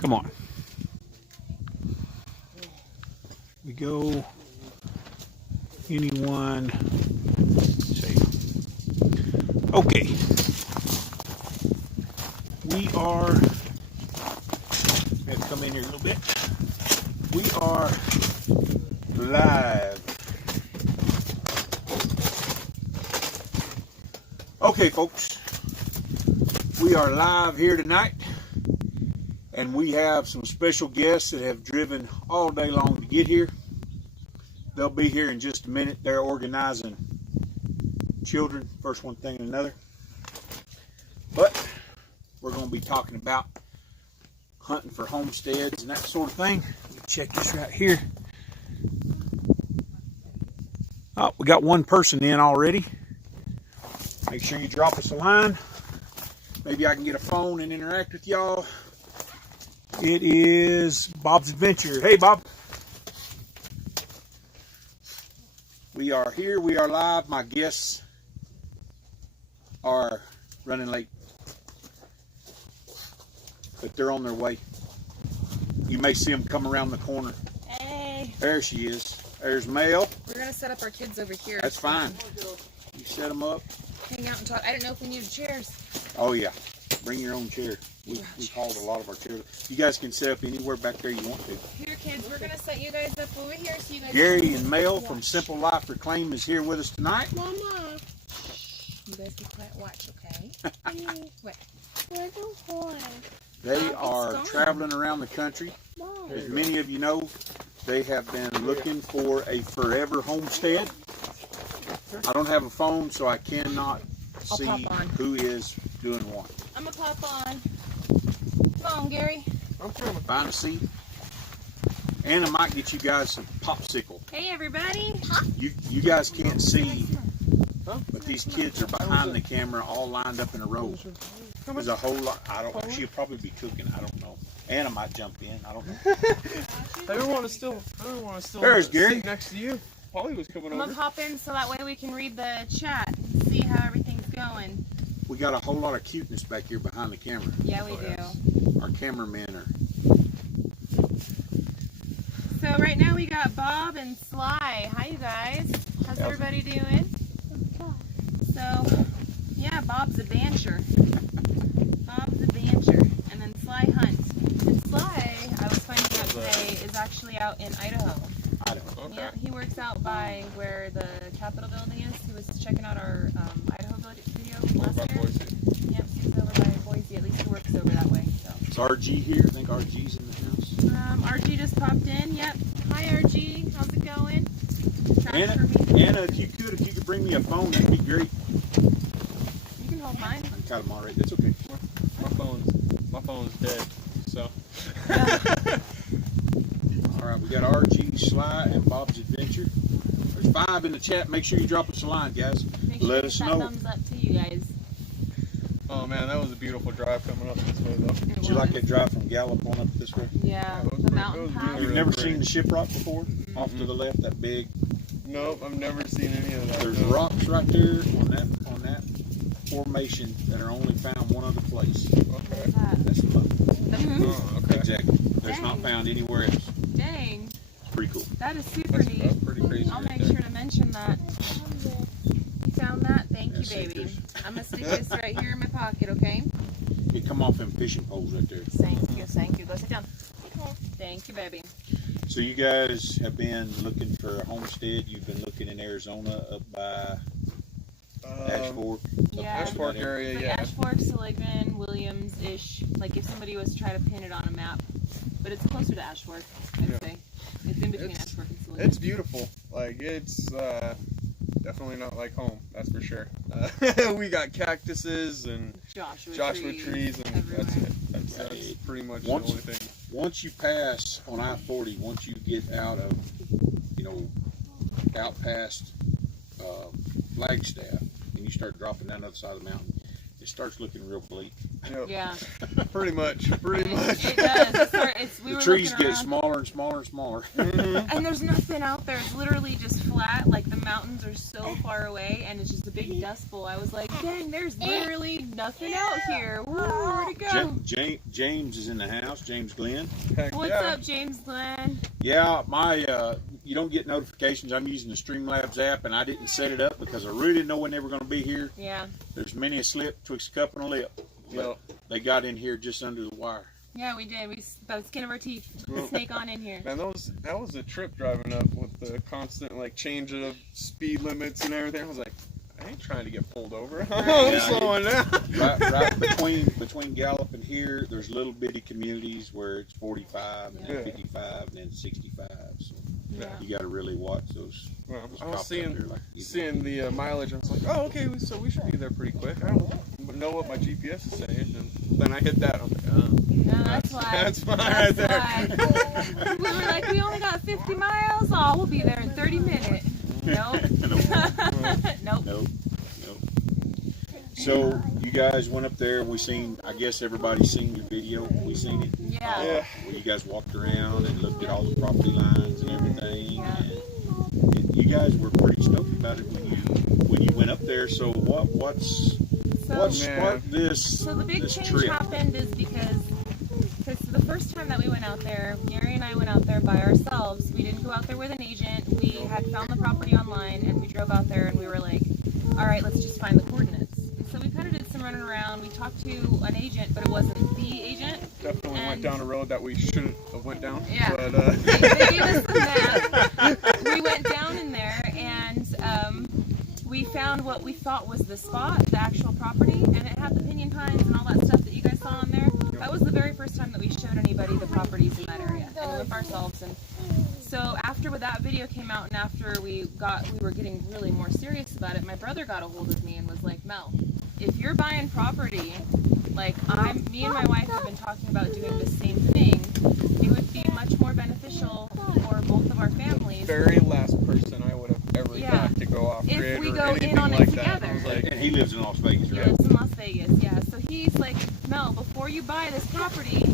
Come on. We go. Anyone? Say. Okay. We are. Have to come in here a little bit. We are live. Okay, folks. We are live here tonight, and we have some special guests that have driven all day long to get here. They'll be here in just a minute. They're organizing children, first one thing and another. But we're going to be talking about hunting for homesteads and that sort of thing. Let me check this right here. Oh, we got one person in already. Make sure you drop us a line. Maybe I can get a phone and interact with y'all. It is Bob's Adventure. Hey, Bob. We are here. We are live. My guests are running late, but they're on their way. You may see them come around the corner. Hey. There she is. There's Mel. We're going to set up our kids over here. That's fine. You set them up. Hang out and talk. I didn't know if we needed chairs. Oh, yeah. Bring your own chair. We hauled a lot of our chairs. You guys can set up anywhere back there you want to. Here, kids, we're going to set you guys up over here so you guys Gary and Mel from Simple Life Reclaim is here with us tonight. Mama. You guys be quiet. Watch, okay? Wait. Where's the horn? They are traveling around the country. As many of you know, they have been looking for a forever homestead. I don't have a phone, so I cannot see who is doing what. I'm going to pop on. Phone, Gary. I'm trying to find a seat. Anna might get you guys some popsicle. Hey, everybody. You guys can't see, but these kids are behind the camera all lined up in a row. There's a whole lot. She'll probably be cooking. I don't know. Anna might jump in. I don't know. I don't want to still There's Gary. sit next to you. Polly was coming I'm going over. to pop in so that way we can read the chat and see how everything's going. We got a whole lot of cuteness back here behind the camera. Yeah, we do. Our cameramen are. So right now we got Bob and Sly. Hi, you guys. How's everybody doing? So, yeah, Bob's a bancher. Bob's a bancher. And then Sly hunts. And Sly, I was finding out today, is actually out in Idaho. Idaho. Yeah, he works out by where the Capitol building is. He was checking out our Idaho video last year. Yep, he's over by Boise. At least he works over that way. So. Is RG here? I think RG's in the house. RG just popped in. Yep. Hi, RG. How's it going? Anna, if you could bring me a phone, that'd be great. You can hold mine. I'm kind of moderate. That's okay. My phone's dead. So. All right, we got RG, Sly, and Bob's Adventure. There's 5 in the chat. Make sure you drop us a line, guys. Make sure Let you us get know. that thumbs up to you guys. Oh man, that was a beautiful drive coming up this way though. Did you like that drive from Gallup on up this way? Yeah, That was the pretty- mountain that was pass. really You've never great. seen the shiprock before? Off to the left, that big. Nope, I've never seen any of that. There's no. rocks right there on that formation that are only found one other place. Okay. That's the mountain. Oh, okay. Exactly. That's Dang. not found anywhere else. Dang, It's pretty cool. that is super That's neat. pretty crazy. I'll right make there. sure to mention that. You found that? Thank you, That's it, baby. there's- I'm going to stick this right here in my pocket, okay? It come off them fishing poles right there. Thank you, thank you. Go sit down. Thank you, baby. So you guys have been looking for a homestead. You've been looking in Arizona up by Ash Fork. Yeah. Ash Fork area, Like yeah. Ash Fork, Seligman, Williams-ish. Like if somebody was to try to pin it on a map. But it's closer to Ash Fork, I'd say. It's in between Ash Fork and Seligman. It's beautiful. Like it's definitely not like home. That's for sure. We got cactuses and Joshua trees, and everywhere. that's it. That's pretty much the only thing. Once you pass on I-40, once you get out of, out past Flagstaff, and you start dropping down the other side of the mountain, it starts looking real bleak. Yep. Yeah. Pretty much. It does. We The were trees looking get around, smaller and smaller and smaller. and there's nothing out there. It's literally just flat. Like the mountains are so far away, and it's just a big dust bowl. I was like, dang, there's literally nothing out here. Woo, where'd it go? James is in the house. James Glenn. Heck What's yeah. up, James Glenn? Yeah, you don't get notifications. I'm using the Streamlabs app, and I didn't set it up because I really didn't know when they were going to be here. Yeah. There's many a slip twixt a cup and a lip. Yep. They got in here just under the wire. Yeah, we did. We by the skin of our teeth snake on in here. Man, that was a trip driving up with the constant like change of speed limits and everything. I was like, I ain't trying to get pulled over. I'm slowing down. Right between Gallup and here, there's little bitty communities where it's 45 and then 55 and then 65. So you got to really watch those. Well, those I was cops up there like seeing the mileage. I was like, oh, okay, so we should be there pretty quick. I don't know what my GPS is saying, and then I hit that. I'm like, no, that's why. That's why right there. Why. We were like, we only got 50 miles. Oh, we'll be there in 30 minutes. Nope. Nope. So you guys went up there and we seen, I guess everybody's seen your video. We seen it. Yeah. Where you guys walked around and looked at all the property lines and everything. Yeah. And you guys were pretty stoked about it when you went up there. So what sparked this? So the big this change trip? happened is because the first time that we went out there, Mary and I went out there by ourselves. We didn't go out there with an agent. We had found the property online and we drove out there and we were like, all right, let's just find the coordinates. And so we kind of did some running around. We talked to an agent, but it wasn't the agent. Definitely went down a road that we shouldn't have went down. Yeah. But, they gave us the map. We went down in there and we found what we thought was the spot, the actual property, and it had the pinion pines and all that stuff that you guys saw in there. That was the very first time that we showed anybody the properties in that area, and with ourselves. And so after that video came out, and after we were getting really more serious about it, my brother got a hold of me and was like, Mel, if you're buying property, like me and my wife have been talking about doing the same thing, it would be much more beneficial for both of our families. Very last person I would have ever thought to go off grid if we or go anything in on like it that. together. Like, And he lives in Las Vegas, He right? lives in Las Vegas, yeah. So he's like, Mel, before you buy this property,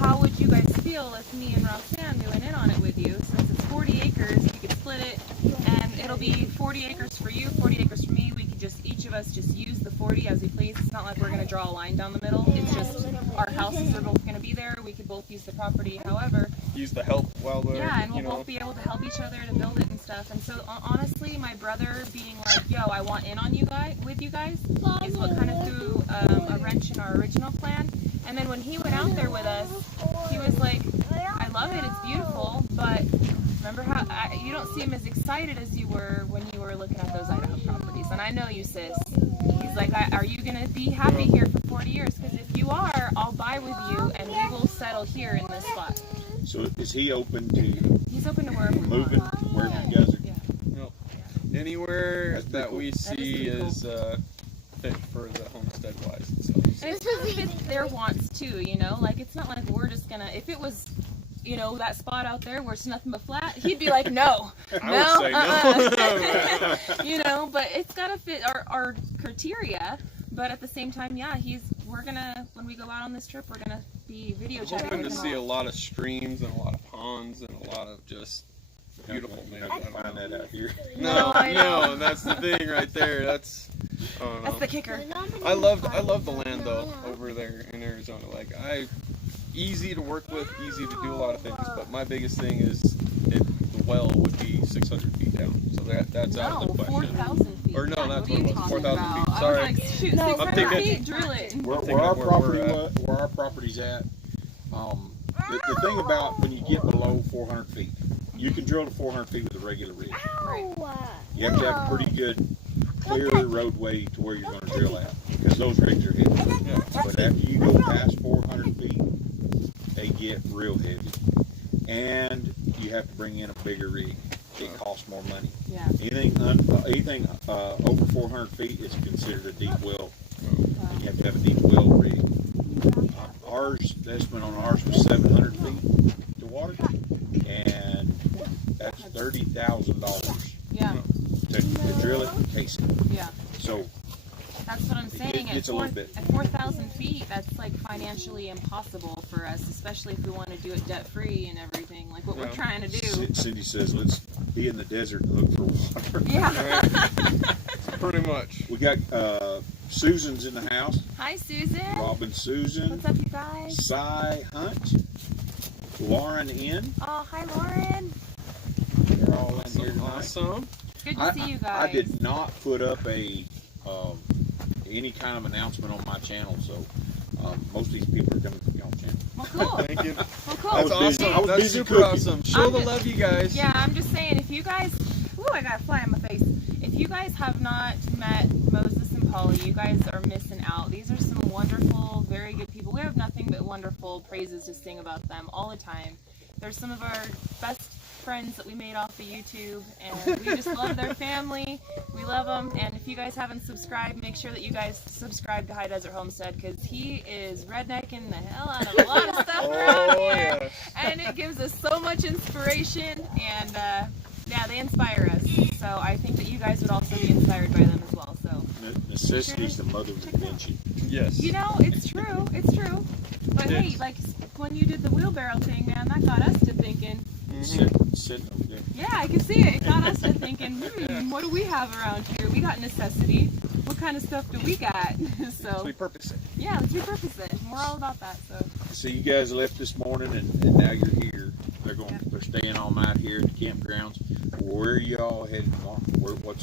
how would you guys feel if me and Roxanne went in on it with you? Since it's 40 acres, we could split it, and it'll be 40 acres for you, 40 acres for me. We could each of us use the 40 as we please. It's not like we're going to draw a line down the middle. It's just our houses are both going to be there. We could both use the property. However, use the help while we're, and we'll both be able to help each other to build it and stuff. And so honestly, my brother being like, yo, I want in on you guys is what kind of threw a wrench in our original plan. And then when he went out there with us, he was like, I love it, it's beautiful, but remember how you don't seem as excited as you were when you were looking at those Idaho properties. And I know you, sis. He's like, are you going to be happy here for 40 years? Because if you are, I'll buy with you and we will settle here in this spot. So is he open to He's open to wherever we moving, want. wherever you guys are? Yeah. anywhere that cool. we see That is fit for the homestead wise. So, And it's just fits their wants too, like it's not like we're just gonna, if it was, that spot out there where it's nothing but flat, he'd be like, no, I would say no. But it's gotta fit our criteria. But at the same time, we're gonna, when we go out on this trip, we're gonna be video I'm chatting. hoping to with see him a all. lot of streams and a lot of ponds and a lot of just beautiful You're things. not gonna find that out here. No, I know. No, that's the thing right there. That's, I don't know. That's the kicker. I love the land though over there in Arizona. Like easy to work with, easy to do a lot of things. But my biggest thing is the well would be 600 feet down, so that's out of the question. 4,000 feet. Or no, God, that's what are you what it was, talking 4,000 about? feet. I Sorry. was like, shoot, 600 thinking- feet, drill it. Where our property's at, the thing about when you get below 400 feet, you can drill to 400 feet with a regular rig. You have to have a pretty good clear roadway to where you're going to drill at, because those rigs are heavy. Yeah. But after you go past 400 feet, they get real heavy, and you have to bring in a bigger rig. It costs more money. Yeah. Anything over 400 feet is considered a deep well. And you have to have a deep well rig. The estimate on ours was 700 feet to water, and that's $30,000 Yeah. to drill it and case it. Yeah. So That's what I'm saying. It's a little bit. At 4,000 feet, feet, that's like financially impossible for us, especially if we want to do it debt free and everything, like what we're trying to do. Cindy says, let's be in the desert and look for water. Yeah. Pretty much. We got Susan's in the house. Hi, Susan. Robin, Susan. What's up, you guys? Cy Hunt. Lauren in. Oh, hi, Lauren. They're all in here tonight. Awesome. Good to see you guys. I did not put up any kind of announcement on my channel, so most of these people are coming from y'all channel. Well, cool. Thank you. Well, cool. I was busy. Awesome. I was That's busy super cooking. awesome. Show the love, you guys. Yeah, I'm just saying, if you guys, ooh, I got a fly on my face. If you guys have not met Moses and Polly, you guys are missing out. These are some wonderful, very good people. We have nothing but wonderful praises to sing about them all the time. They're some of our best friends that we made off of YouTube, and we just love their family. We love them, and if you guys haven't subscribed, make sure that you guys subscribe to High Desert Homestead, because he is rednecking the hell out of a lot of stuff around here, and it gives us so much inspiration, and yeah, they inspire us. So I think that you guys would also be inspired by them as well. So Necessity's the mother of invention. Yes. you know, it's true. It's true. But hey, like when you did the wheelbarrow thing, man, that got us to thinking. Yeah. Yeah, I can see it. It got us to thinking, what do we have around here? We got necessity. What kind of stuff do we got? So We purpose it. yeah, let's repurpose it. We're all about that. So you guys left this morning, and now you're here. They're staying all night here at the campgrounds. Where are y'all headed tomorrow?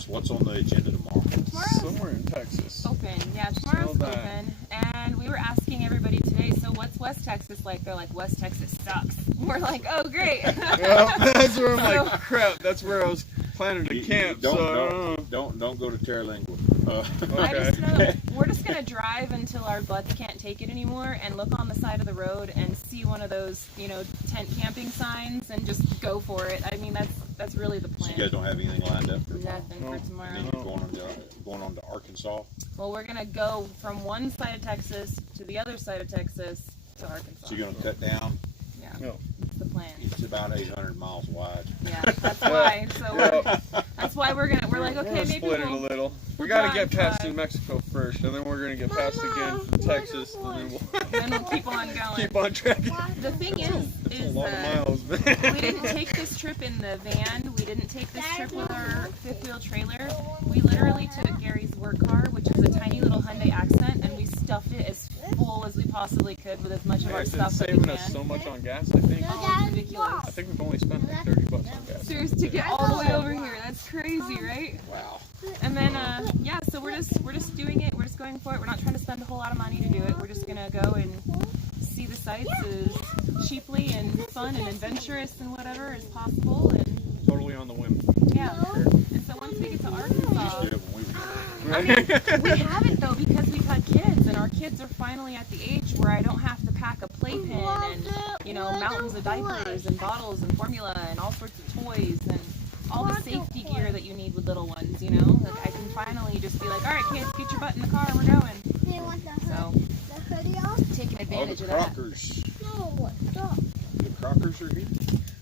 What's on the agenda tomorrow? Tomorrow's Somewhere in Texas. open. Yeah, tomorrow's So that. open. And we were asking everybody today, so what's West Texas like? They're like, West Texas sucks. We're like, oh great. Yeah, that's where I'm like, crap. That's where I was planning to camp. Don't go to Terralingua. I just know that we're just gonna drive until our butts can't take it anymore, and look on the side of the road and see one of those, tent camping signs, and just go for it. I mean, that's really the So plan. you guys don't have anything lined up for Nothing for and tomorrow. then you're going on to Arkansas. Well, we're gonna go from one side of Texas to the other side of Texas to Arkansas. So you're going to cut down. Yeah, No. that's the plan. It's about 800 miles wide. Yeah, that's why. So that's why we're like, okay, we're maybe split it a we'll. little. We we'll got to drive, get past drive. New Mexico first, and then we're gonna get past again from Texas, and then Then we'll keep on going. keep on tracking. The thing That's a is, lot of miles, man. we didn't take this trip in the van. We didn't take this trip with our fifth wheel trailer. We literally took Gary's work car, which is a tiny little Hyundai Accent, and we stuffed it as full as we possibly could with as much of our It's stuff that we saving can. us so much on gas, I think. Oh, it's ridiculous. I think we've only spent like $30 on gas. Serious to get all the way over here. That's crazy, right? Wow. And then, yeah, so we're just doing it. We're just going for it. We're not trying to spend a whole lot of money to do it. We're just gonna go and see the sights as cheaply and fun and adventurous and whatever as possible. And Totally on the whim. yeah. And so once we get to Arkansas, Did it when we were I mean, we haven't though, because we've had kids, and our kids are finally at the age where I don't have to pack a playpen and mountains of diapers and bottles and formula and all sorts of toys and all the safety gear that you need with little ones. Like I can finally just be like, all right, kids, get your butt in the car, we're going. So taking advantage of that. Crockers. The Crockers are here.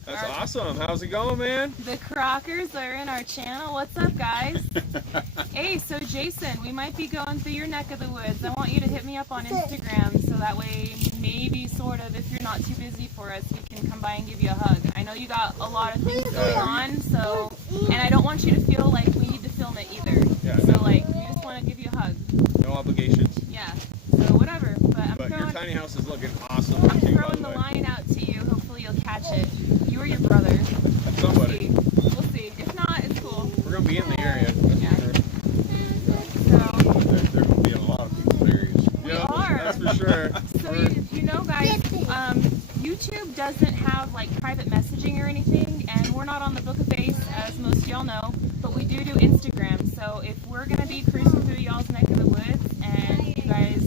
That's awesome. How's it going, man? The Crockers are in our channel. What's up, guys? Hey, so Jason, we might be going through your neck of the woods. I want you to hit me up on Instagram, so that way maybe sort of, if you're not too busy for us, we can come by and give you a hug. I know you got a lot of things going on, so, and I don't want you to feel like we need to film it either. Yeah, So like, we just want to give you a hug. No obligations. Yeah. So whatever. But your tiny house is looking awesome. I'm too, by throwing the way. line out to you. Hopefully you'll catch it. You or your brother. Somebody. We'll see. If not, it's cool. We're gonna be in the area. That's Yeah. for sure. So, There will be a lot of people areas. we Yeah, are. that's for sure. So guys, YouTube doesn't have like private messaging or anything, and we're not on the Book of Face, as most of y'all know, but we do Instagram. So if we're gonna be cruising through y'all's neck of the woods, and you guys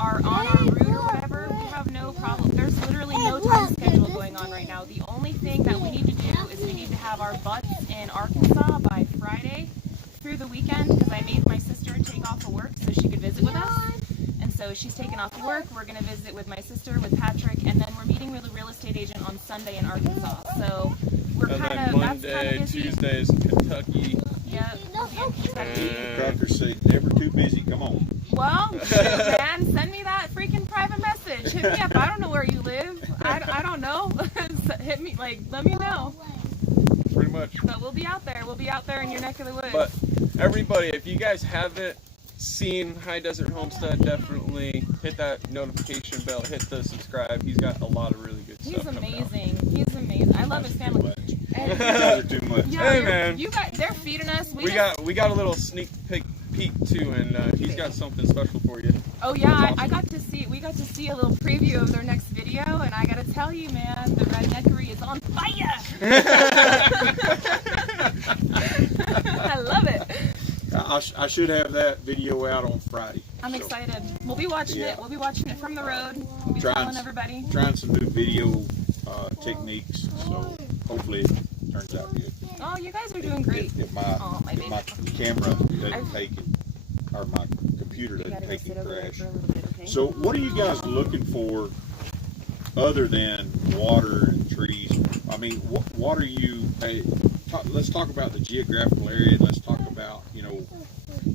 are on our route or whatever, we have no problem. There's literally no time schedule going on right now. The only thing that we need to do is we need to have our butts in Arkansas by Friday through the weekend, because I made my sister take off of work so she could visit with us. And so she's taken off work. We're going to visit with my sister, with Patrick, and then we're meeting with a real estate agent on Sunday in Arkansas. So we're And kind then of, that's kind Monday, of busy. Tuesdays, Kentucky. Yeah. We'll be in Kentucky. Crocker say, never too busy. Come on. Well, shoot, man, send me that freaking private message. Hit me up. I don't know where you live. I don't know. Hit me, like, let me know. Pretty much. But we'll be out there. We'll be out there in your neck of the woods. But everybody, if you guys haven't seen High Desert Homestead, definitely hit that notification bell, hit the subscribe. He's got a lot of really good He's stuff coming out. amazing. He's amazing. I love his family. You guys are too much. Yeah, Hey, man. You guys, they're feeding us. We got a little sneak peek too, and he's got something special for you. Oh yeah, I got to see. We got to see a little preview of their next video, and I gotta tell you, man, the redneckery is on fire. I love it. I should have that video out on Friday. I'm excited. We'll be watching it. We'll be watching it from the road. We'll be telling everybody. Trying some new video techniques, so hopefully it turns out good. Oh, you guys are doing great. If my camera doesn't take it, or my computer doesn't take it crash. So what are you guys looking for other than water and trees? I mean, what are you, let's talk about the geographical area. Let's talk about,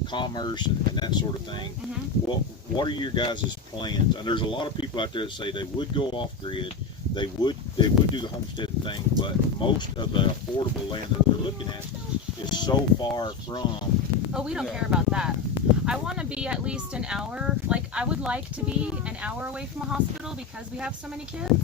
commerce and that sort of thing. What are your guys' plans? And there's a lot of people out there that say they would go off grid. They would do the homesteading thing, but most of the affordable land that they're looking at is so far from. Oh, we don't care about that. I want to be at least an hour. Like, I would like to be an hour away from a hospital because we have so many kids.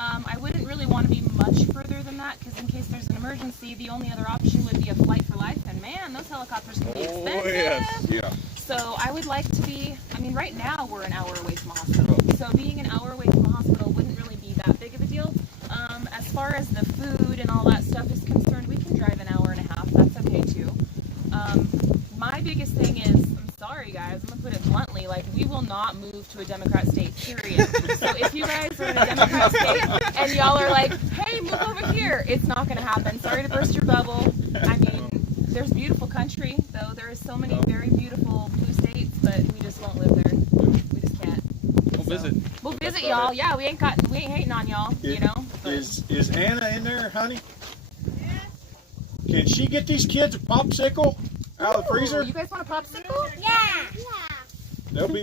I wouldn't really want to be much further than that because in case there's an emergency, the only other option would be a flight for life. And man, those helicopters can be expensive. Oh, yes. Yeah. So I would like to be, I mean, right now we're an hour away from a hospital. So being an hour away from a hospital wouldn't really be that big of a deal. As far as the food and all that stuff is concerned, we can drive an hour and a half. That's okay too. My biggest thing is, I'm sorry guys, I'm going to put it bluntly, like we will not move to a Democrat state, period. So if you guys are in a Democrat state and y'all are like, hey, move over here, it's not going to happen. Sorry to burst your bubble. I mean, there's beautiful country, though. There is so many very beautiful blue states, but we just won't live there. We just can't. We'll visit. We'll visit y'all. Yeah, we ain't hating on y'all, but. Is Anna in there, honey? Can she get these kids a popsicle out of the freezer? You guys want a popsicle? Yeah. They'll Go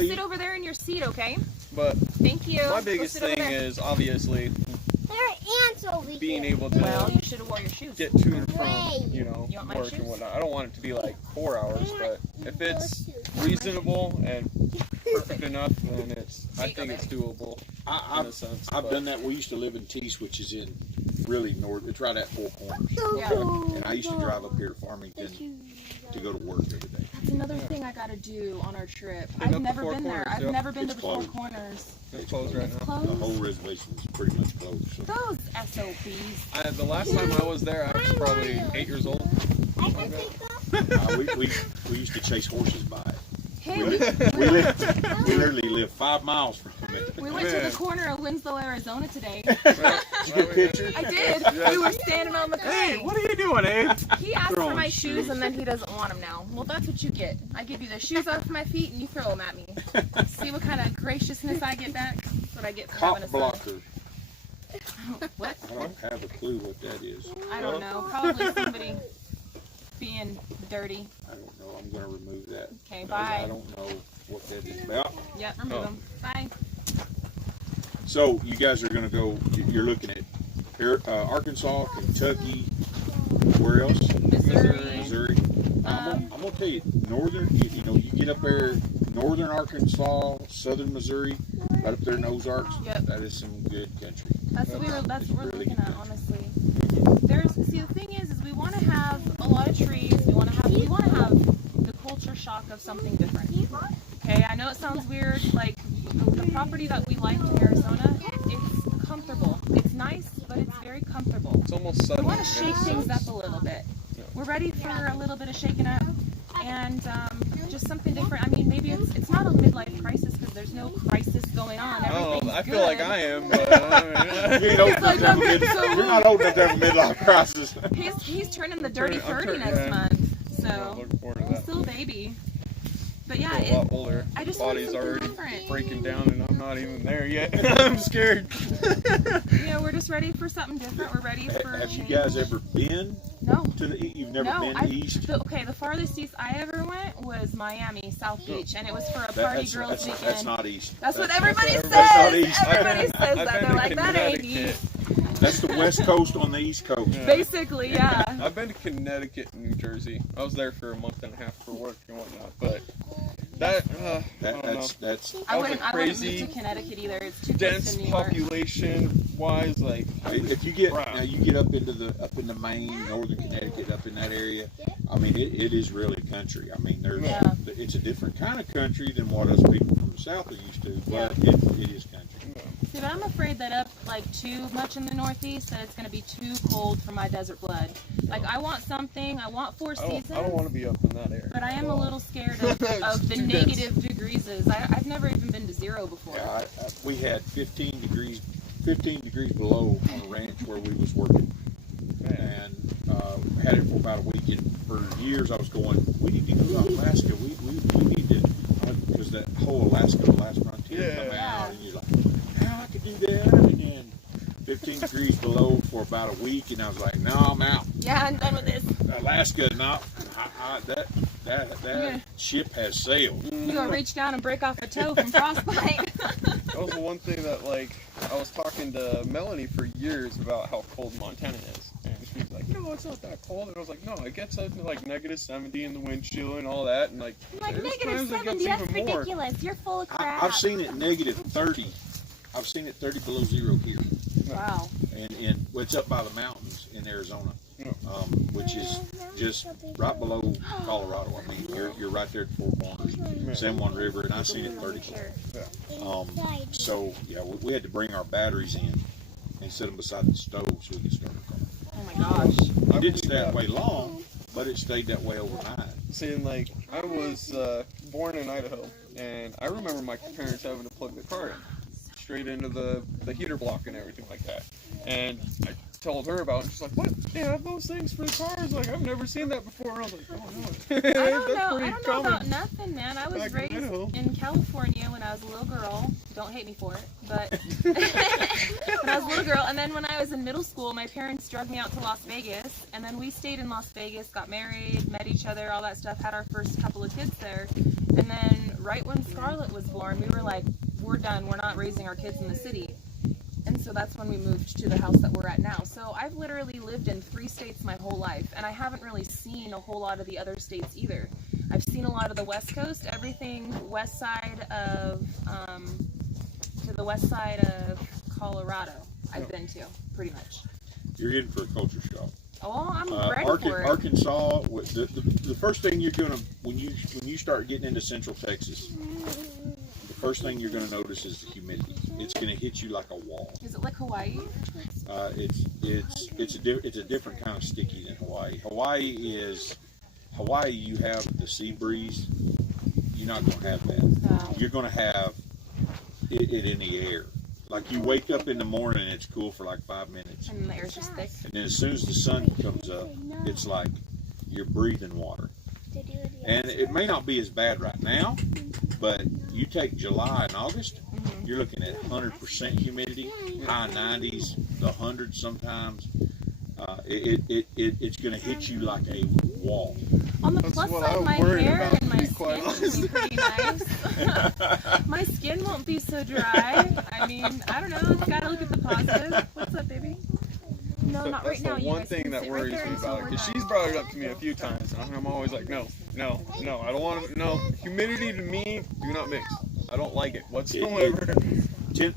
eat. sit over there in your seat, okay? But Thank you. my Go biggest sit over thing there. is obviously There are ants over being here. able to Well, you should have worn your shoes. get to and from, You want my work shoes? and whatnot. I don't want it to be like 4 hours, but if it's reasonable and perfect enough, then I think it's doable in a sense. I've done that. We used to live in Tees, which is in really north. It's right at Four Corners. Yeah. And I used to drive up here to Farmington to go to work every day. That's another thing I gotta do on our trip. Hit up I've the never Four been there. Corners, I've yep. never been It's to the Four closed. Corners. It's closed right now. The Closed? whole reservation is pretty much closed. So. Those SOBs. The last time I was there, I was probably 8 years old. I can take that. We used to chase horses by it. Hey, We literally live 5 miles from it. we went to the corner of Winslow, Arizona today. Did you get a picture? I did. We were standing on the thing. What are you doing, Abe? He asked for Throwing my shoes shoes. and then he doesn't want them now. Well, that's what you get. I give you the shoes off my feet and you throw them at me. See what kind of graciousness I get back? That's what I get for having a Cop son. blocker. What? I don't have a clue what that is. I don't know. Probably somebody being dirty. I don't know. I'm going to remove that. Okay, because bye. I don't know what that is about. Yep, remove them. Bye. So you guys are going to go. You're looking at Arkansas, Kentucky. Where else? Missouri. I'm gonna tell you, you get up there, northern Arkansas, southern Missouri, right up there in Ozarks. Yep. That is some good country. That's what we're It's really looking good at, country. honestly. The thing is we want to have a lot of trees. We want to have the culture shock of something different. Okay, I know it sounds weird. Like the property that we liked in Arizona, it's comfortable. It's nice, but it's very comfortable. It's almost We sudden. want to shake things up a little bit. Yeah. We're ready for a little bit of shaking up and just something different. I mean, maybe it's not a midlife crisis because there's no crisis going on. Oh, Everything's I feel good. like I am, but You ain't old enough to have a you're not old enough to have a midlife crisis. He's turning the dirty 30 turning- next yeah. month, I'm so looking forward to he's that. still a baby. But yeah, A lot older. I just want Body's something already different. breaking down, and I'm not even there yet. I'm scared. We're just ready for something different. We're ready for. Have you guys ever been No. to the? You've never been east. The farthest east I ever went was Miami, South Beach, and it was for a party girls weekend. That's not east. That's what everybody says. That's not east. Everybody says that. They're like, that ain't Connecticut. east. That's the West Coast on the East Coast. Yeah. Basically, yeah. I've been to Connecticut and New Jersey. I was there for a month and a half for work and whatnot, but I don't know. I wouldn't move crazy, to Connecticut either. It's too dense close to New York. population wise, like if you get up into Maine, northern Connecticut, up in that area, I mean it is really country. I mean it's a different kind of country than what us people from the south are used to, but it is country. See, but I'm afraid that up like too much in the Northeast, that it's going to be too cold for my desert blood. Like I want 4 seasons. I don't want to be up in that area. But I am a little scared of the negative degrees. I've never even been to 0 before. Yeah, we had 15 degrees below on a ranch where we was working, and had it for about a week. And for years I was going, we need to go to Alaska. We need to, because that whole Alaska last frontier come out, and you're like, how I could do that? And then 15 degrees below for about a week, and I was like, no, I'm out. Yeah, I'm done with this. Alaska, not that ship has sailed. You're gonna reach down and break off a toe from frostbite. That was the one thing that, like, I was talking to Melanie for years about how cold Montana is. And she's like, no, it's not that cold. And I was like, no, it gets up to like -70 in the wind chill and all that. And like, Like there's times it -70, gets that's even more. ridiculous. You're full of crap. I've seen it -30. I've seen it 30 below 0 here. Wow. And it's up by the mountains in Arizona, which is just right below Colorado. I mean, you're right there at Fort Warner, San Juan River, and I've seen it 30 below. So yeah, we had to bring our batteries in and set them beside the stove so we could start the car. Oh my gosh. It didn't stay that way long, but it stayed that way overnight. See, and like, I was born in Idaho, and I remember my parents having to plug the car in straight into the heater block and everything like that. And I told her about it, and she's like, what? They have those things for the cars? Like, I've never seen that before. And I was like, oh no. I don't That's know. pretty I don't know common. about nothing, man. I was Back in raised Idaho. in California when I was a little girl. Don't hate me for it, but when I was a little girl, and then when I was in middle school, my parents drug me out to Las Vegas, and then we stayed in Las Vegas, got married, met each other, all that stuff, had our first couple of kids there, and then right when Scarlett was born, we were like, we're done. We're not raising our kids in the city. And so that's when we moved to the house that we're at now. So I've literally lived in 3 states my whole life, and I haven't really seen a whole lot of the other states either. I've seen a lot of the West Coast, everything west side of, to the west side of Colorado I've been to, pretty much. You're in for a culture shock. Oh, I'm ready for it. Arkansas, the first thing you're gonna, when you start getting into Central Texas, the first thing you're gonna notice is the humidity. It's gonna hit you like a wall. Is it like Hawaii? It's a different kind of sticky than Hawaii. Hawaii, you have the sea breeze. You're not gonna have that. No. You're gonna have it in the air. Like you wake up in the morning, it's cool for like 5 minutes. And the air's just thick. And then as soon as the sun comes up, it's like you're breathing water. And it may not be as bad right now, but you take July and August, you're looking at 100% humidity, high 90s, the 100s sometimes. It's going to hit you like a wall. On the That's plus what I side, was my worried hair about, and my to be skin quite will be pretty nice. My skin won't be so dry. I mean, I don't know. Gotta look at the positive. What's up, baby? No, not right now. That's the You one guys thing can that sit worries right there me until about it, we're because done. she's brought it up to me a few times, and I'm always like, no, I don't want to, no, humidity to me, do not mix. I don't like it whatsoever.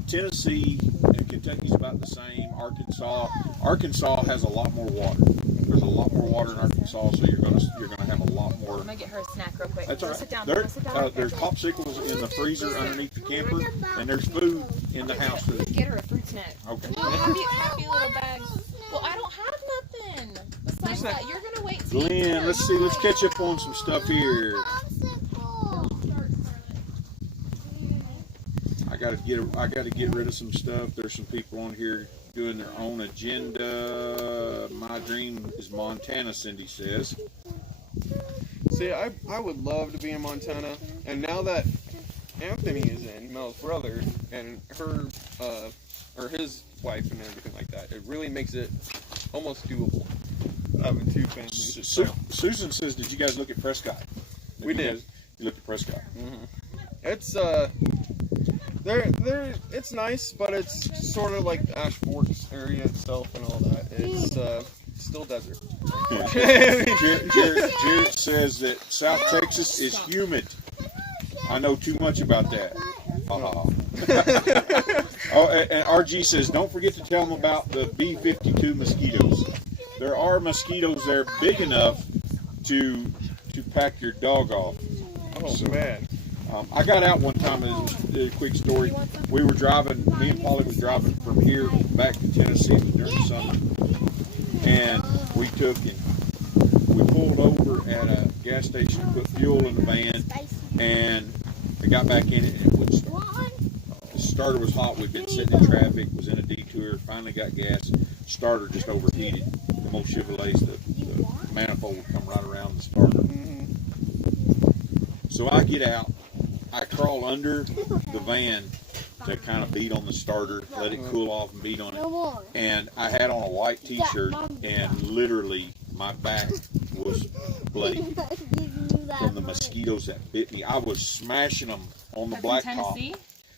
Tennessee and Kentucky's about the same. Arkansas has a lot more water. There's a lot more water in Arkansas, so you're gonna have a lot more. I'm gonna get her a snack real quick. That's all Go right. sit down. There, Go sit down. there's popsicles in the freezer underneath the camper, and there's food in the house. Get her a fruit snack. Okay. Happy little bag. Well, I don't have nothing besides that. You're gonna wait till Glenn, let's see. Let's catch up on some stuff here. I gotta get rid of some stuff. There's some people on here doing their own agenda. My dream is Montana, Cindy says. See, I would love to be in Montana, and now that Anthony is in, Mel's brother, and her, or his wife and everything like that, it really makes it almost doable. Having two families. Susan says, "Did you guys look at Prescott?" We did. You looked at Prescott. It's it's nice, but it's sort of like the Ash Forks area itself and all that. It's still desert. Jared says that South Texas is humid. I know too much about that. Oh, and RG says, don't forget to tell them about the B-52 mosquitoes. There are mosquitoes there big enough to pack your dog off. Oh, so, man. I got out one time, it was a quick story. We were driving, me and Polly was driving from here back to Tennessee during the summer. And we pulled over at a gas station, put fuel in the van, and we got back in it and it wouldn't start. The starter was hot, we'd been sitting in traffic, was in a detour, finally got gas, starter just overheated. The most Chevrolets, the manifold would come right around the starter. So I get out, I crawl under the van to kind of beat on the starter, let it cool off and beat on it. And I had on a white t-shirt and literally my back was bloody from the mosquitoes that bit me. I was smashing them on the blacktop.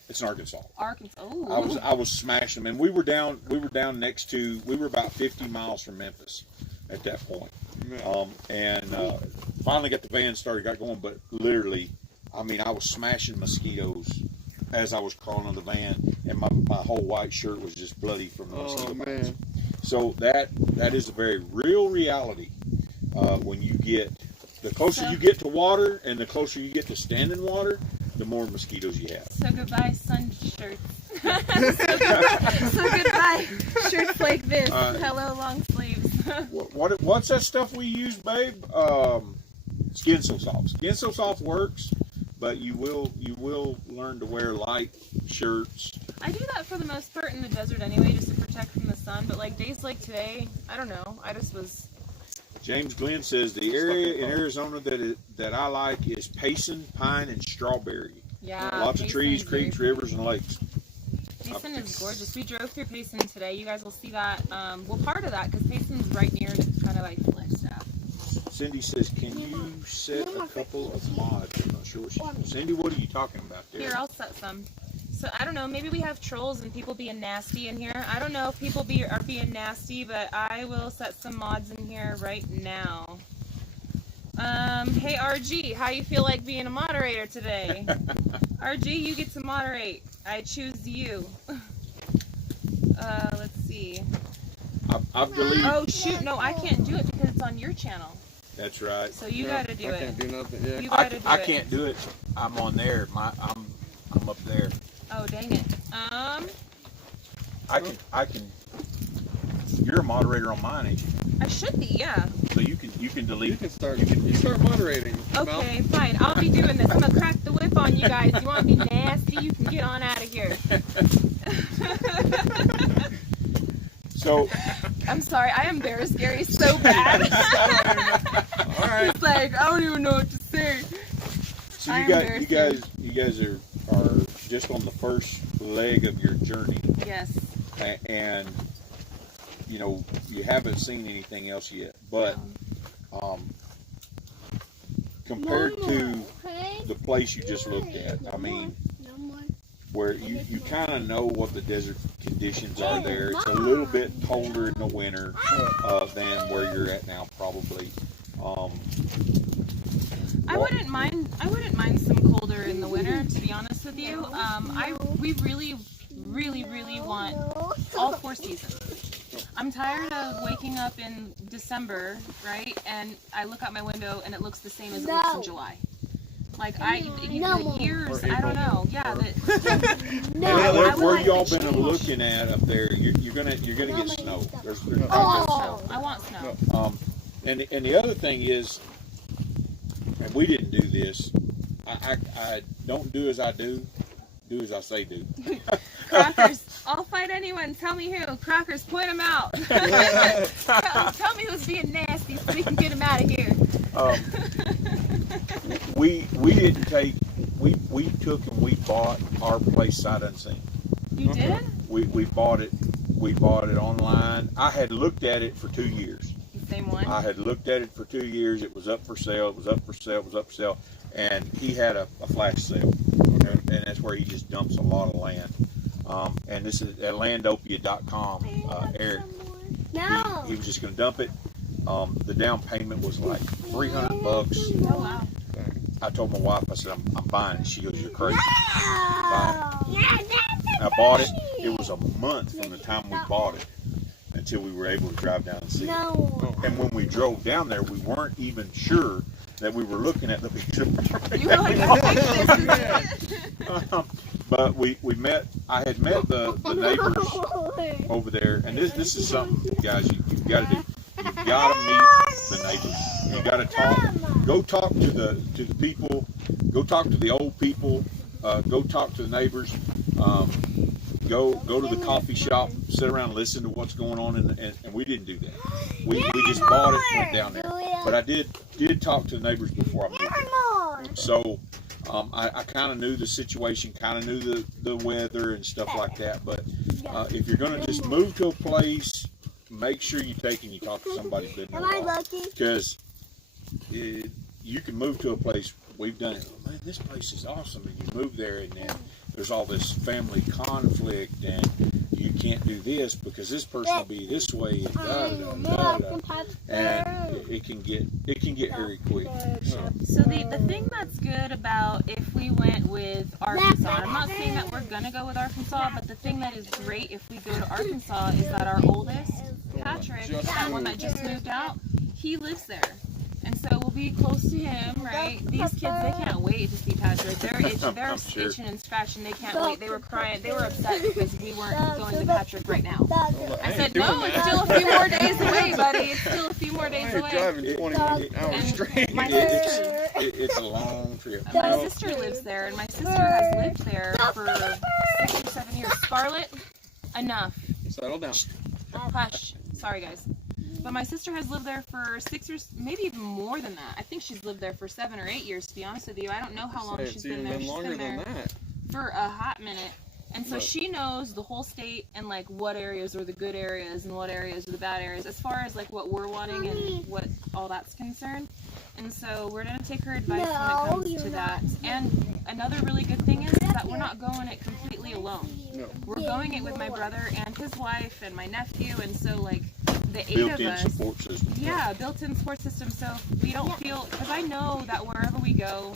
It's in Arkansas. Arkansas. Ooh. I was smashing them, and we were down next to. We were about 50 miles from Memphis at that point, finally got the van started, got going. But literally, I mean, I was smashing mosquitoes as I was crawling on the van, and my whole white shirt was just bloody from the mosquito bites. So that is a very real reality. When you get the closer you get to water, and the closer you get to standing water, the more mosquitoes you have. So goodbye sun shirts. so goodbye shirts like this. Hello long sleeves. What's that stuff we use, babe? Skin So Soft. Skin So Soft works, but you will learn to wear light shirts. I do that for the most part in the desert anyway, just to protect from the sun. But like days like today, I don't know. I just was. James Glenn says the area in Arizona that I like is Payson, Pine, and Strawberry. Yeah. Lots of trees, creeks, rivers, and lakes. Payson is gorgeous. We drove through Payson today. You guys will see that. Well, part of that, because Payson's right near kind of like Flagstaff. Cindy says, can you set a couple of mods? I'm not sure what Cindy, what are you talking about there? Here, I'll set some. So, I don't know, maybe we have trolls and people being nasty in here. I don't know if people are being nasty, but I will set some mods in here right now. Hey RG, how you feel like being a moderator today? RG, you get to moderate. I choose you. Let's see. I've deleted. Oh shoot, no, I can't do it because it's on your channel. That's right. So you gotta do it. I can't do nothing. Yeah. You gotta do I it. can't do it. I'm on there. I'm up there. Oh dang it. I can. You're a moderator on mine, ain't you? I should be, yeah. So you can delete. You can start moderating. Okay, fine. I'll be doing this. I'm gonna crack the whip on you guys. You want to be nasty? You can get on out of here. So. I'm sorry. I embarrass Gary so bad. All right. It's like I don't even know what to say. So you guys are just on the first leg of your journey. Yes. And you know you haven't seen anything else yet, but compared to the place you just looked at, I mean, where you kind of know what the desert conditions are there. It's a little bit colder in the winter than where you're at now, probably. I wouldn't mind some colder in the winter, to be honest with you. We really want all 4 seasons. I'm tired of waking up in December, right? And I look out my window and it looks the same as it looks in July. Like years, I don't know. Yeah. Where y'all been looking at up there? You're gonna get snow. There's snow. I want snow. And the other thing is, and we didn't do this. I don't do as I do. Do as I say do. Crockers, I'll fight anyone. Tell me who. Crockers, point them out. tell me who's being nasty so we can get them out of here. We didn't take. We we took and we bought our place sight unseen. You did? We bought it. We bought it online. I had looked at it for 2 years. The same one? I had looked at it for 2 years. It was up for sale. It was up for sale. It was up for sale. And he had a flash sale. And that's where he just dumps a lot of land. And this is at landopia.com. Eric, No. he was just going to dump it. The down payment was like $300. Oh, wow. I told my wife, I said, I'm buying it. She goes, you're crazy. No. I bought it. It was a month from the time we bought it until we were able to drive down and see it. No. And when we drove down there, we weren't even sure that we were looking at the piece of property. You were like, but we met. I had met the neighbors over there, and this is something, guys, you've got to do. You've got to meet the neighbors. You got to talk. Go talk to the people. Go talk to the old people. Go talk to the neighbors. Go to the coffee shop. Sit around, and listen to what's going on, and we didn't do that. We just bought it, went down there. But I did talk to the neighbors before I moved there. So I kind of knew the situation, kind of knew the weather and stuff like that. But if you're going to just move to a place, make sure you take and you talk to somebody that knows, because you can move to a place. We've done it. Oh, man, this place is awesome, and you move there, and then there's all this family conflict, and you can't do this because this person will be this way, and and it can get hairy quick. So the thing that's good about if we went with Arkansas, I'm not saying that we're gonna go with Arkansas, but the thing that is great if we go to Arkansas is that our oldest, Patrick, that one that just moved out, he lives there. And so we'll be close to him, right? These kids, they can't wait to see Patrick. They're itching and scratching. They can't wait. They were crying. They were upset because we weren't going to Patrick right now. I said, no, it's still a few more days away, buddy. It's still a few more days away. Driving 21 hours straight. My sister, It's a long trip. my sister lives there, and my sister has lived there for 6 or 7 years. Scarlett, enough. Settle down. Hush. Sorry, guys. But my sister has lived there for 6 or maybe even more than that. I think she's lived there for 7 or 8 years, to be honest with you. I don't know how long she's been there. She's been there for a hot minute. And so she knows the whole state and like what areas are the good areas and what areas are the bad areas as far as like what we're wanting and what all that's concerned. And so we're going to take her advice when it comes to that. And another really good thing is that we're not going it completely alone. No. We're going it with my brother and his wife and my nephew, and so like the 8 of Built-in us. support system. Yeah, built-in support system. So we don't feel, because I know that wherever we go,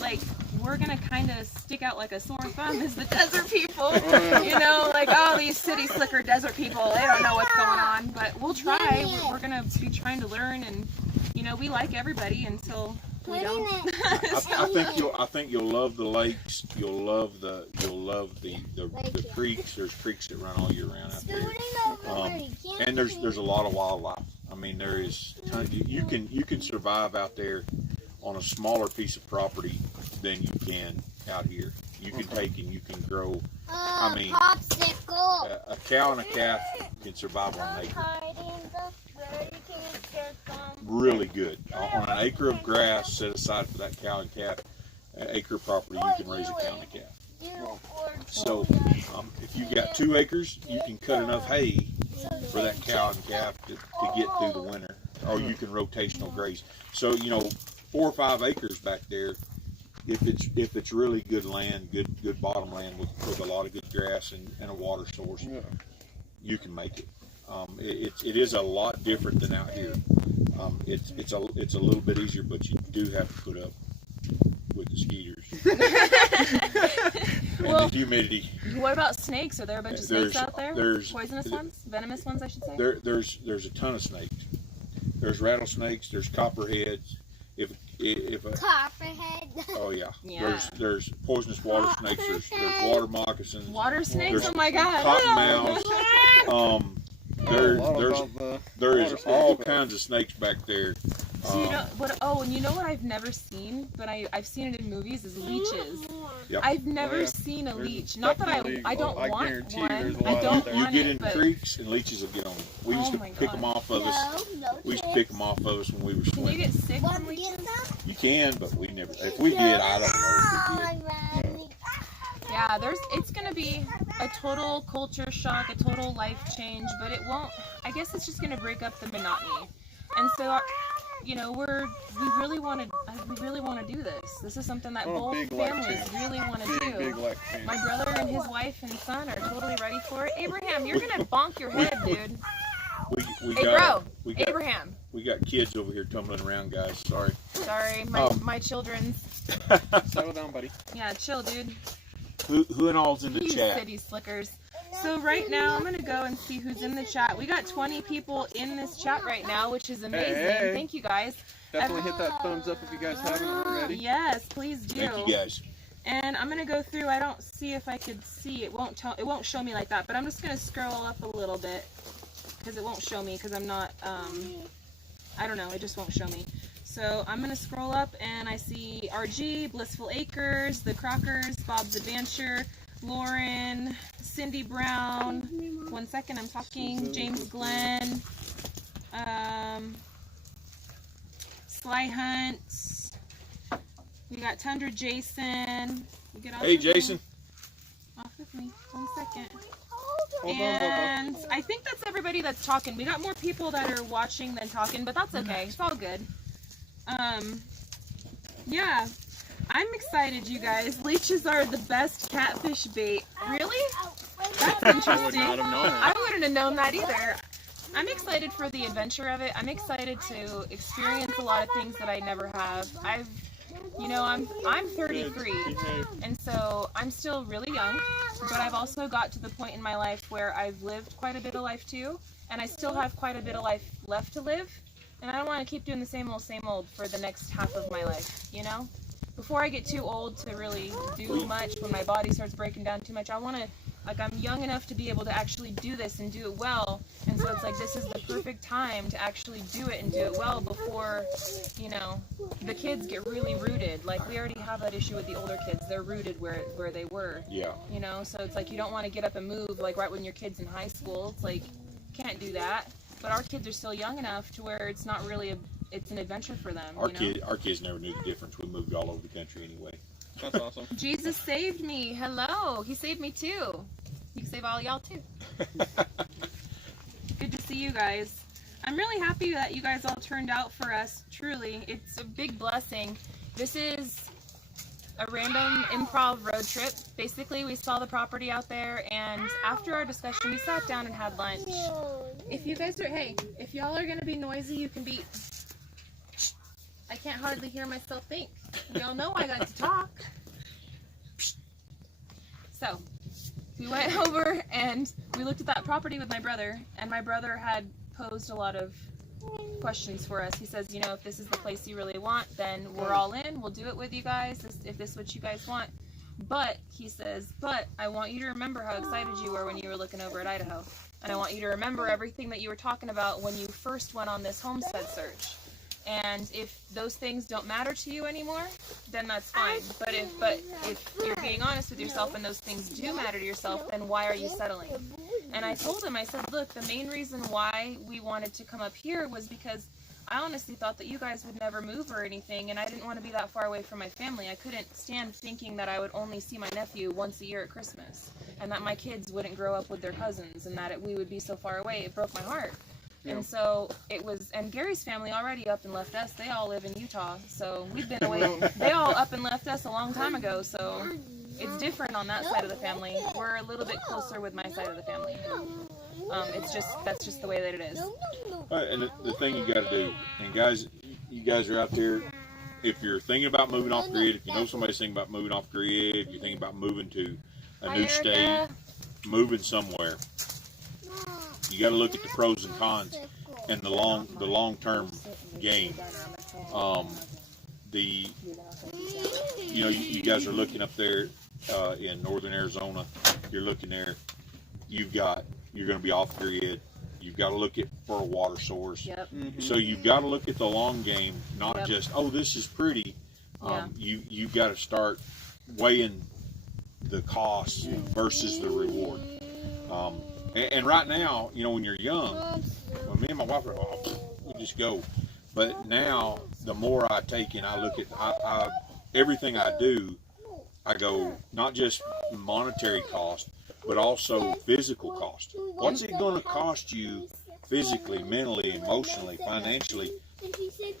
like we're gonna kind of stick out like a sore thumb as the desert people. You know, like these city slicker desert people, they don't know what's going on. But we'll try. We're gonna be trying to learn, and you know, we like everybody until we don't. I think you'll love the lakes. You'll love the creeks. There's creeks that run all year round out there. And there's a lot of wildlife. I mean, there is tons. You can survive out there on a smaller piece of property than you can out here. You can take and you can grow. I mean, a cow and a calf can survive on an acre. Really good. On an acre of grass set aside for that cow and calf, an acre of property, you can raise a cow and a calf. So if you got 2 acres, you can cut enough hay for that cow and calf to get through the winter, or you can rotational graze. So 4 or 5 acres back there, if it's really good land, good bottom land with a lot of good grass and a water source, you can make it. It is a lot different than out here. It's a little bit easier, but you do have to put up with the skeeters and the humidity. What about snakes? Are there a bunch of snakes out there? There's poisonous ones, venomous ones, I should say. There's a ton of snakes. There's rattlesnakes. There's copperheads. If a Copperhead. Oh yeah. Yeah. There's poisonous water snakes. There's water moccasins. Water snakes. There's Oh my God. Cottonmouths. There is all kinds of snakes back there. So you know what? Oh, and you know what I've never seen, but I've seen it in movies is leeches. Yep. I've never seen a leech. Not that I don't want one. I don't You want get it, in but creeks and leeches will get on them. We used to pick them off of us. We used to pick them off of us when we were can you swimming. get sick from leeches? You can, but we never. If we did, I don't know if we did. Yeah, it's gonna be a total culture shock, a total life change, but it won't. I guess it's just gonna break up the monotony. And so, you know, we really want to do this. This is something that both families really want to do. Big life change. My brother and his wife and son are totally ready for it. Abraham, you're gonna bonk your head, dude. Abraham. We got kids over here tumbling around, guys. Sorry. Sorry, my children's. Settle down, buddy. Yeah, chill, dude. Who and all's in the You chat? city slickers. So right now, I'm gonna go and see who's in the chat. We got 20 people in this chat right now, which is amazing. Hey. Thank you guys. Definitely hit that thumbs up if you guys haven't already. Yes, please do. Thank you, guys. And I'm gonna go through. I don't see if I could see. It won't show me like that. But I'm just gonna scroll up a little bit because it won't show me because I'm not. I don't know. It just won't show me. So I'm gonna scroll up and I see RG, Blissful Acres, The Crockers, Bob's Adventure, Lauren, Cindy Brown. 1 second, I'm talking. James Glenn, Sly Hunt. We got Tundra Jason. Hey, Jason. Off with me. 1 second. Hold And I think that's everybody that's talking. We got more people that are watching than talking, but that's okay. It's all good. Yeah. I'm excited, you guys. Leeches are the best catfish bait. Really? That's interesting. I would not have known that. I wouldn't have known that either. I'm excited for the adventure of it. I'm excited to experience a lot of things that I never have. I'm 33, and so I'm still really young, but I've also got to the point in my life where I've lived quite a bit of life too, and I still have quite a bit of life left to live, and I don't want to keep doing the same old for the next half of my life, you know? Before I get too old to really do much, when my body starts breaking down too much, I want to, I'm young enough to be able to actually do this and do it well, and so it's like this is the perfect time to actually do it and do it well before, the kids get really rooted. Like, we already have that issue with the older kids. They're rooted where they were. Yeah. So it's like you don't want to get up and move, like, right when your kid's in high school. It's like, can't do that. But our kids are still young enough to where it's not really it's an adventure for them. Our kids never knew the difference. We moved all over the country anyway. That's awesome. Jesus saved me. Hello. He saved me too. He can save all y'all too. Good to see you guys. I'm really happy that you guys all turned out for us. Truly. It's a big blessing. This is a random improv road trip. Basically, we saw the property out there, and after our discussion, we sat down and had lunch. If you guys if y'all are going to be noisy, you can be... I can't hardly hear myself think. Y'all know I got to talk. So, we went over and we looked at that property with my brother, and my brother had posed a lot of questions for us. He says, if this is the place you really want, then we're all in. We'll do it with you guys if this is what you guys want. But, he says, I want you to remember how excited you were when you were looking over at Idaho. And I want you to remember everything that you were talking about when you first went on this homestead search. And if those things don't matter to you anymore, then that's fine. But if you're being honest with yourself and those things do matter to yourself, then why are you settling? And I told him, I said, look, the main reason why we wanted to come up here was because I honestly thought that you guys would never move or anything, and I didn't want to be that far away from my family. I couldn't stand thinking that I would only see my nephew once a year at Christmas, and that my kids wouldn't grow up with their cousins, and that we would be so far away. It broke my heart. Yeah. And so it was, and Gary's family already up and left us. They all live in Utah, so we've been away. They all up and left us a long time ago, so it's different on that side of the family. We're a little bit closer with my side of the family. That's just the way that it is. And the thing you got to do, and guys, you guys are out there, if you're thinking about moving off grid, if you know somebody's thinking about moving off grid, if you're thinking about moving to a new state, moving somewhere, you got to look at the pros and cons and the long-term game. You guys are looking up there in northern Arizona. You're looking there. You're going to be off grid. You've got to look for a water source. Yep. Mm-hmm. So you've got to look at the long game, not just, this is pretty. You've got to start weighing the cost versus the reward. And right now, when you're young, when me and my wife are, we just go. But now, the more I take and I look at everything I do, I go not just monetary cost, but also physical cost. What's it going to cost you physically, mentally, emotionally, financially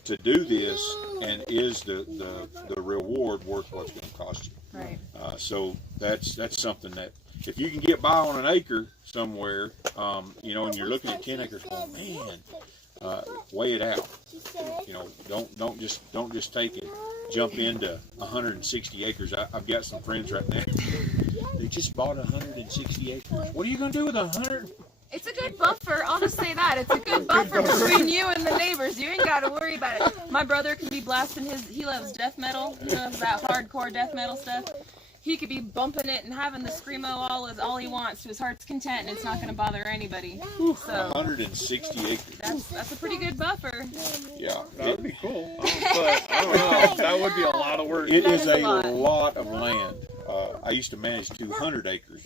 to do this, and is the reward worth what's going to cost you? Right. So that's something that if you can get by on an acre somewhere, you know, and you're looking at 10 acres, going, man, weigh it out. You know, don't just take it, jump into 160 acres. I've got some friends right now. They just bought 160 acres. What are you going to do with 100? It's a good buffer. I'll just say that. It's a good buffer between you and the neighbors. You ain't got to worry about it. My brother can be blasting he loves death metal. He loves that hardcore death metal stuff. He could be bumping it and having the screamo all he wants to his heart's content, and it's not going to bother anybody. So 160 acres. That's a pretty good buffer. Yeah. That would be cool. But I don't know. That would be a lot of work. It is a lot of land. I used to manage 200 acres,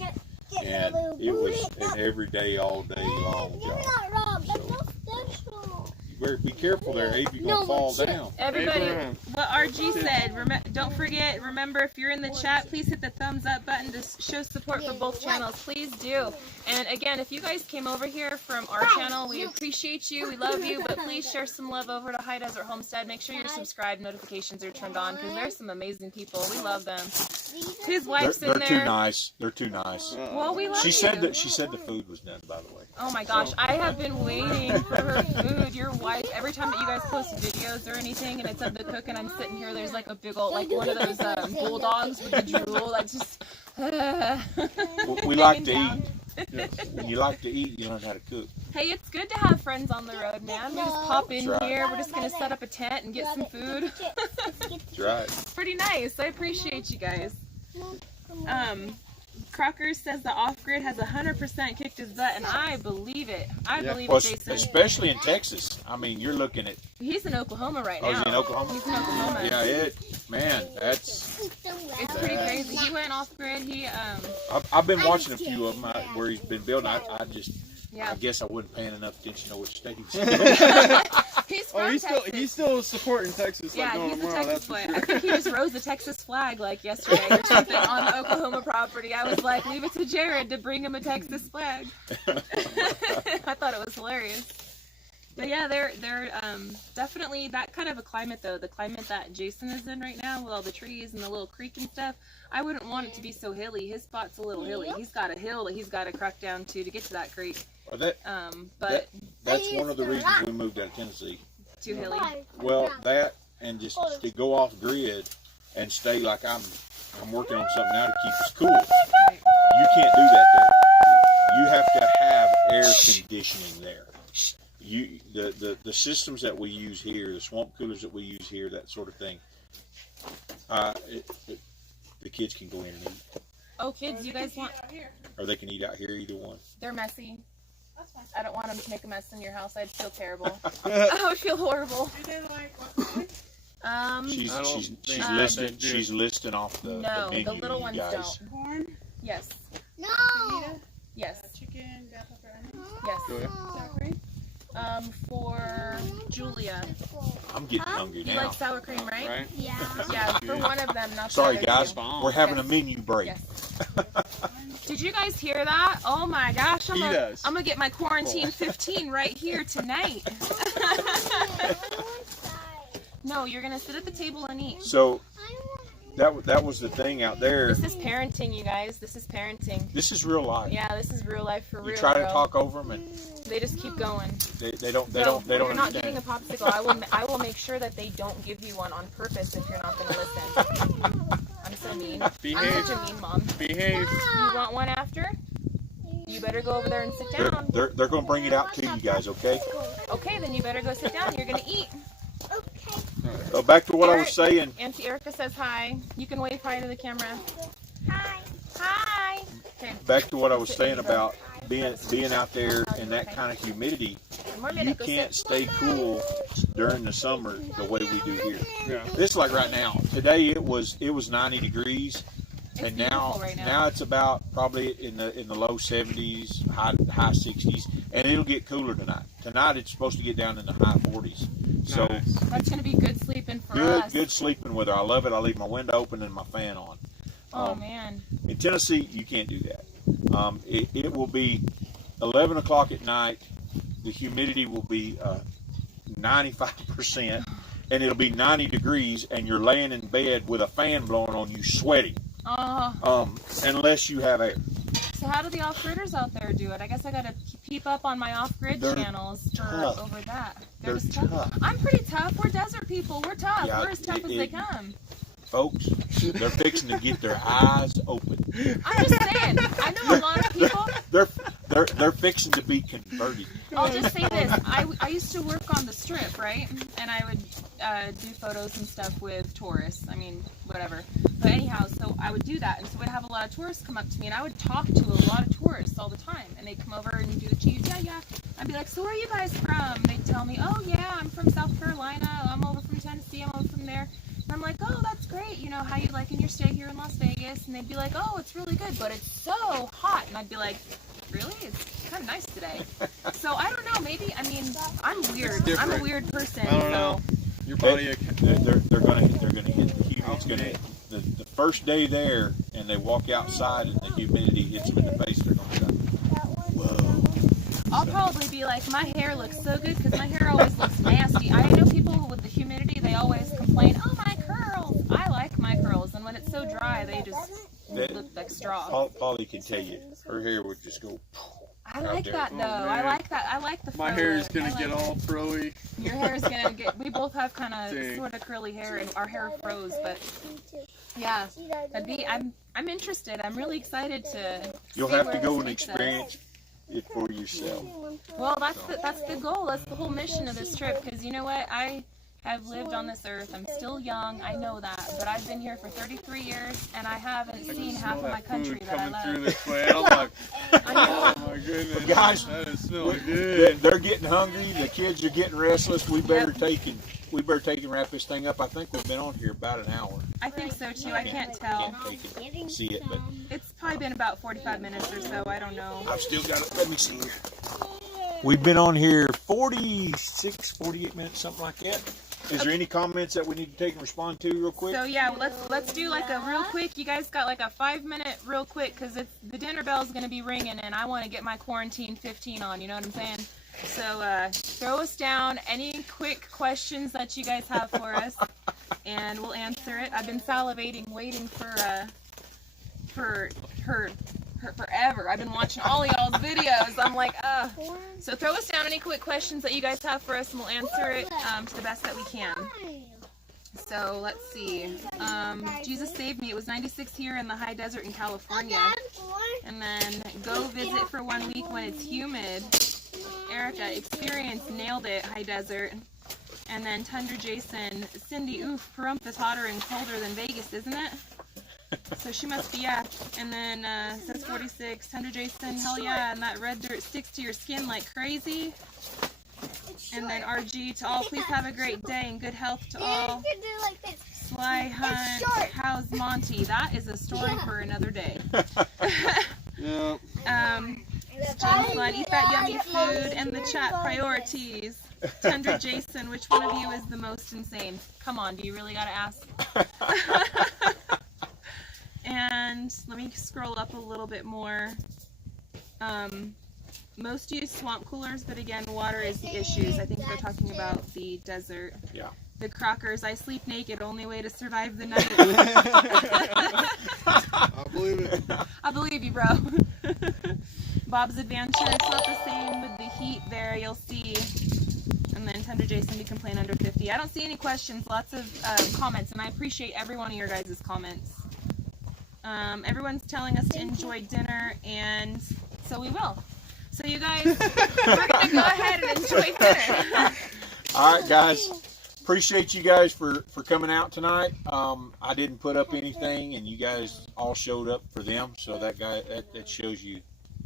and it was an everyday, all day long job. So, you better be careful there, Abe. You're going to fall down. Everybody, what RG said, don't forget, remember, if you're in the chat, please hit the thumbs up button to show support for both channels. Please do. And again, if you guys came over here from our channel, we appreciate you. We love you. But please share some love over to High Desert Homestead. Make sure you're subscribed, notifications are turned on, because there's some amazing people. We love them. His wife's in there. They're too nice. They're too nice. Well, we love She you. said the food was done, by the way. Oh my gosh, I have been waiting for her food. Your wife, every time that you guys post videos or anything and it's of the cook and I'm sitting here, there's like a big old, like one of those bulldogs with the drool, like just. We like to eat. When you like to eat, you learn how to cook. Hey, it's good to have friends on the road, man. We just pop in here. We're just going to set up a tent and get some food. That's right. It's pretty nice. I appreciate you guys. Crocker says the off-grid has 100% kicked his butt, and I believe it. I believe it, Jason. Especially in Texas. I mean, you're looking at... He's in Oklahoma right now. Oh, he's in Oklahoma? He's in Oklahoma. Yeah, man, that's... It's pretty crazy. He went off-grid. I've been watching a few of them where he's been building. Yeah. I guess I wasn't paying enough attention to which state he's He's still supporting Texas. Yeah, like he's a tomorrow, Texas boy. I think he just rose the Texas flag like yesterday or something on the Oklahoma property. I was like, leave it to Jared to bring him a Texas flag. I thought it was hilarious. But yeah, they're definitely that kind of a climate though. The climate that Jason is in right now with all the trees and the little creek and stuff. I wouldn't want it to be so hilly. His spot's a little hilly. He's got a hill that he's got to crack down to get to that creek. But that's one of the reasons we moved out of Tennessee. Too hilly. Well, that and just to go off grid and stay like I'm working on something now to keep us cool. Right. You can't do that there. You have to have air conditioning there. The systems that we use here, the swamp coolers that we use here, that sort of thing. The kids can go in and eat. Oh, kids, you guys want? Or they can eat out here, either one. They're messy. I don't want them to make a mess in your house. I'd feel terrible. I would feel horrible. She's listing off the menu. The little ones guys. don't. Corn? Yes. No. Yes. Chicken, bell pepper, onions. Yes. Sour cream? For Julia. I'm getting hungry You now. like sour cream, right? Yeah. Yeah, for one of them, not the Sorry, other guys. two. We're having a menu break. Yes. Did you guys hear that? Oh my gosh, I'm gonna get my quarantine 15 right here tonight. No, you're gonna sit at the table and eat. So that was the thing out there. This is parenting, you guys. This is parenting. This is real life. Yeah, this is real life for real. You try to talk over them, and they just keep going. they don't You're understand. not getting a popsicle. I will make sure that they don't give you one on purpose if you're not going to listen. I'm so mean. Behave. I'm such a mean mom. Behave. You want one after? You better go over there and sit down. They're going to bring it out to you guys, okay? Okay, then you better go sit down. You're going to eat. Okay. Back to what I was saying. Auntie Erica says hi. You can wave hi to the camera. Hi. Hi. Okay. Back to what I was saying about being out there in that kind of humidity. One more You minute. Go can't sit. stay cool during the summer the way we do here. Yeah. It's like right now. Today it was 90 degrees, It's and beautiful right now. now it's about probably in the low 70s, high 60s, and it'll get cooler tonight. Tonight it's supposed to get down in the high 40s. So Nice. That's going to be good sleeping for us. good sleeping weather. I love it. I leave my window open and my fan on. Oh man. In Tennessee, you can't do that. It will be 11 o'clock at night. The humidity will be 95%, and it'll be 90 degrees, and you're laying in bed with a fan blowing on you, sweating. Unless you have air. So how do the off-gridders out there do it? I guess I gotta keep up on my off-grid channels for over that. They're just tough. I'm pretty tough. We're desert people. We're tough. Yeah, We're as tough as they come. Folks, they're fixing to get their eyes open. I'm just saying. I know a lot of people. They're fixing to be converted. I'll just say this. I used to work on the strip, right? And I would do photos and stuff with tourists. I mean, whatever. But anyhow, so I would do that. And so I'd have a lot of tourists come up to me, and I would talk to a lot of tourists all the time. And they'd come over and do the cheese. Yeah. I'd be like, so where are you guys from? They'd tell me, oh, yeah, I'm from South Carolina. I'm over from Tennessee. I'm over from there. And I'm like, oh, that's great. You know, how you liking your stay here in Las Vegas? And they'd be like, oh, it's really good, but it's so hot. And I'd be like, really? It's kind of nice today. So I don't know. Maybe, I mean, I'm weird. I'm a weird person. I don't know. Your body. They're gonna hit the humidity. It's gonna hit the first day there, and they walk outside, and the humidity hits them in the face. They're gonna go, whoa. I'll probably be like, my hair looks so good because my hair always looks nasty. I know people with the humidity, they always complain, oh, my curls. I like my curls, and when it's so dry, they just look like straw. Polly can tell you, her hair would just go. I like that though. I like that. I like the. My hair is gonna get all froey. Your hair is gonna get. We both have kind of sort of curly hair, and our hair froze. But yeah, that'd be. I'm interested. I'm really excited to. You'll have to go and experience it for yourself. Well, that's the goal. That's the whole mission of this trip. Because you know what, I have lived on this earth. I'm still young. I know that, but I've been here for 33 years, and I haven't seen half of my country that I love. Through this way. I'm like, oh my goodness, guys, that is smelling good. They're getting hungry. The kids are getting restless. We better take and wrap this thing up. I think we've been on here about an hour. I think so too. I can't tell. See it, but It's probably been about 45 minutes or so. I don't know. I've still got it. Let me see here. We've been on here 46, 48 minutes, something like that. Is there any comments that we need to take and respond to real quick? So yeah, let's do like a real quick. You guys got like a 5-minute real quick because the dinner bell is gonna be ringing and I want to get my quarantine 15 on. You know what I'm saying? So throw us down any quick questions that you guys have for us, and we'll answer it. I've been salivating, waiting for her forever. I've been watching all of y'all's videos. I'm like, So throw us down any quick questions that you guys have for us, and we'll answer it to the best that we can. So let's see. Jesus saved me. It was 96 here in the high desert in California. And then go visit for 1 week when it's humid. Erica, experience, nailed it, high desert. And then Tundra Jason, Cindy, oof, Pahrump is hotter and colder than Vegas, isn't it? So she must be, yeah. And then says 46, Tundra Jason, hell yeah, and that red dirt sticks to your skin like crazy. And then RG, to all, please have a great day and good health to all. Sly Hunt, how's Monty? That is a story for another day. Yeah. James Blood, eat that yummy food and the chat priorities. Tundra Jason, which one of you is the most insane? Come on, do you really gotta ask? And let me scroll up a little bit more. Most use swamp coolers, but again, water is the issues. I think they're talking about the desert. Yeah. The Crockers, I sleep naked, only way to survive the night. I believe it. I believe you, bro. Bob's Adventure, it's not the same with the heat there, you'll see. And then Tundra Jason, we complain under 50. I don't see any questions, lots of comments, and I appreciate every one of your guys' comments. Everyone's telling us to enjoy dinner, and so we will. So you guys, we're going to go ahead and enjoy dinner. All right, guys. Appreciate you guys for coming out tonight. I didn't put up anything, and you guys all showed up for them. So that shows you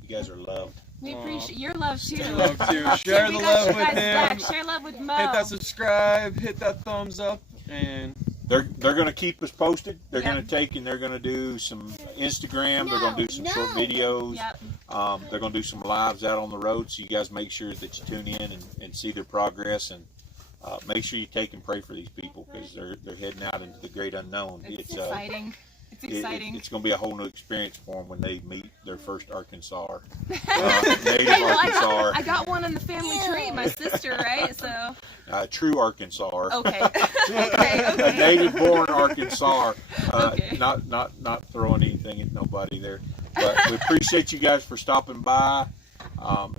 guys are loved. We appreciate your love too. Love too. Share the love with them. Share love with Mo. Hit that subscribe. Hit that thumbs up, and they're going to keep us posted. They're going to take and they're going to do some Instagram. They're going to do some short videos. Yep. They're going to do some lives out on the road. So you guys make sure that you tune in and see their progress, and make sure you take and pray for these people because they're heading out into the great unknown. It's exciting. It's exciting. It's going to be a whole new experience for them when they meet their first Arkansas. Native Hey, well, Arkansas. I got one in the family tree, my sister, right? So. True Arkansas. Okay. Okay. Native-born Arkansas. Okay. Not throwing anything at nobody there. But we appreciate you guys for stopping by.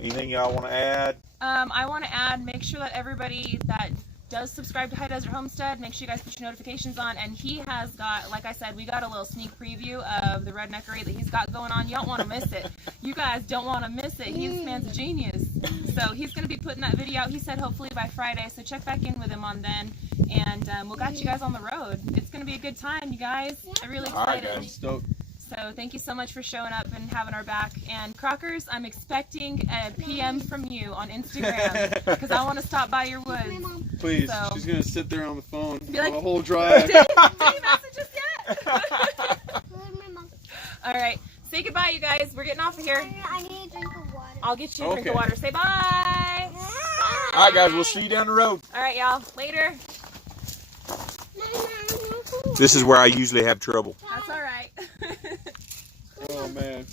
Anything y'all want to add? I want to add, make sure that everybody that does subscribe to High Desert Homestead, make sure you guys put your notifications on. And he has got, like I said, we got a little sneak preview of the redneckery that he's got going on. You don't want to miss it. You guys don't want to miss it. This man's a genius. So he's going to be putting that video out, he said, hopefully by Friday. So check back in with him on then. And we'll got you guys on the road. It's going to be a good time, you guys. I'm really excited. All right, guys. Stoked. So thank you so much for showing up and having our back. And Crockers, I'm expecting a PM from you on Instagram because I want to stop by your woods. Please, So- she's gonna sit there on the phone Be like, on the whole drive. Did you message us yet? All right, say goodbye, you guys. We're getting off of here. I need a drink of water. I'll get you a drink of Okay. water. Say bye. All right, guys. We'll see you down the road. All right, y'all. Later. This is where I usually have trouble. That's all right. Oh man.